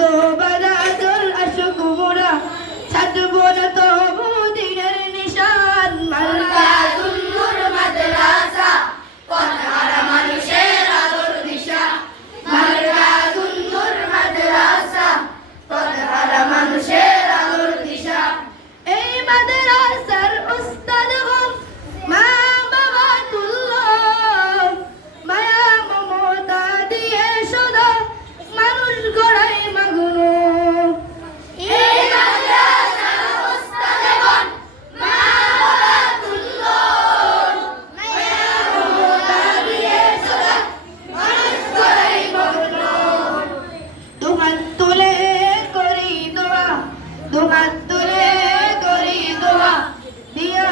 go back. তুলে করি দোয়া। দিয়ে